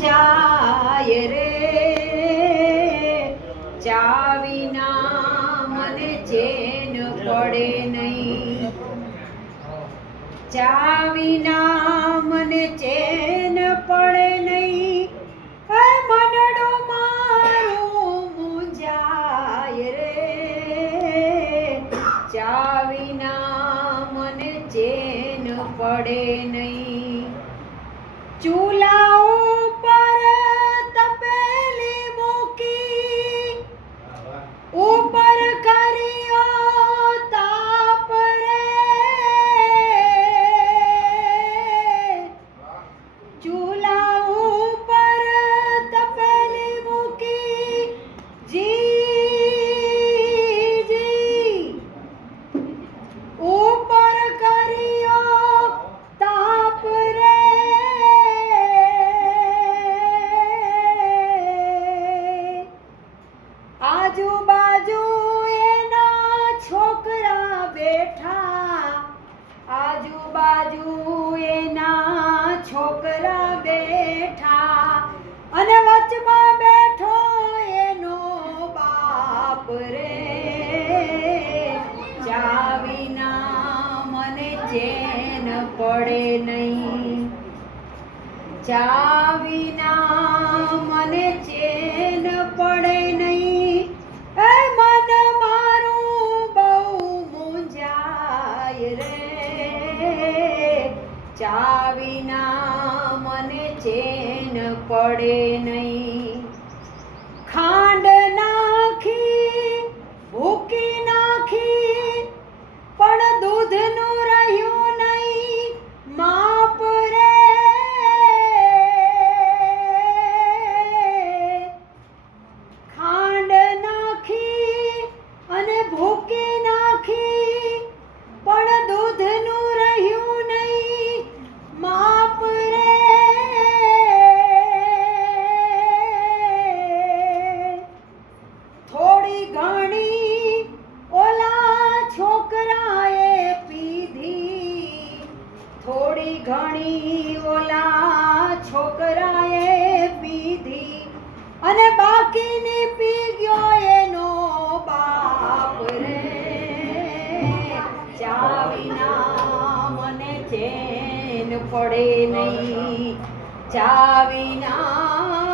મૂંઝાય રે, ચા વિના મને ચેન પડે નહીં, ચા વિના મને ચેન પડે નહીં, હે મનડું મારું મૂંઝાય રે, ચા વિના મને ચેન પડે નહીં. ચૂલા ઉપર તપેલી મૂકી, ઉપર કર્યો તાપ રે, ચૂલા ઉપર તપેલી મૂકી, જી ઉપર કર્યો તાપ રે, આજુબાજુ એના છોકરા બેઠા, આજુબાજુ એના છોકરા બેઠા, અને વચમાં બેઠો એનો બાપ રે, ચા વિના મને ચેન પડે નહીં, ચા વિના મને ચેન પડે નહીં, એ મન મારું બહુ મૂંઝાય રે, ચા વિના મને ચેન પડે નહીં. ખાંડ નાખી ભૂકી નાખી, પણ દૂધનું રહ્યું નહીં માપ રે, ખાંડ નાખી અને ભૂકી નાખી, પણ દૂધનું રહ્યું નહીં માપ રે, થોડી ઘણી ઓલા છોકરાએ પીધી, થોડી ઘણી ઓલા છોકરાએ પીધી, અને બાકીની પી ગયો એનો બાપ રે, ચા વિના મને ચેન પડે નહીં, ચા વિના